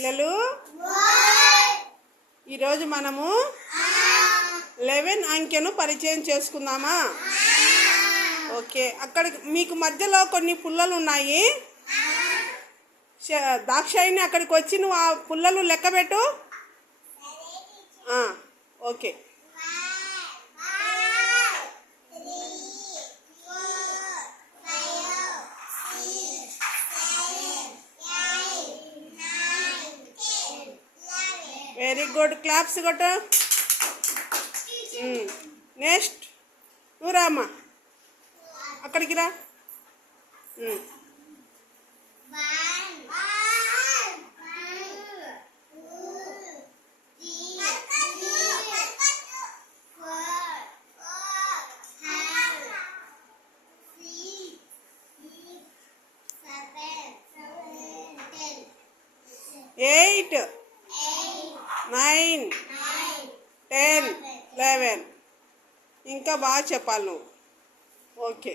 పిల్లలు ఈరోజు మనము 11 అంకెను పరిచయం చేసుకుందామా? ఓకే, అక్కడ మీకు మధ్యలో కొన్ని పుల్లలు ఉన్నాయి. దాక్షాయిని అక్కడికి వచ్చి నువ్వు ఆ పుల్లలు లెక్కబెట్టు. ఓకే. వెరీ గుడ్, క్లాప్స్ కొట్టు. నెక్స్ట్ నువ్వు రామ్మా, అక్కడికి రా. ఎయిట్, 9, 10, 11. ఇంకా బాగా చెప్పాలి నువ్వు. ఓకే.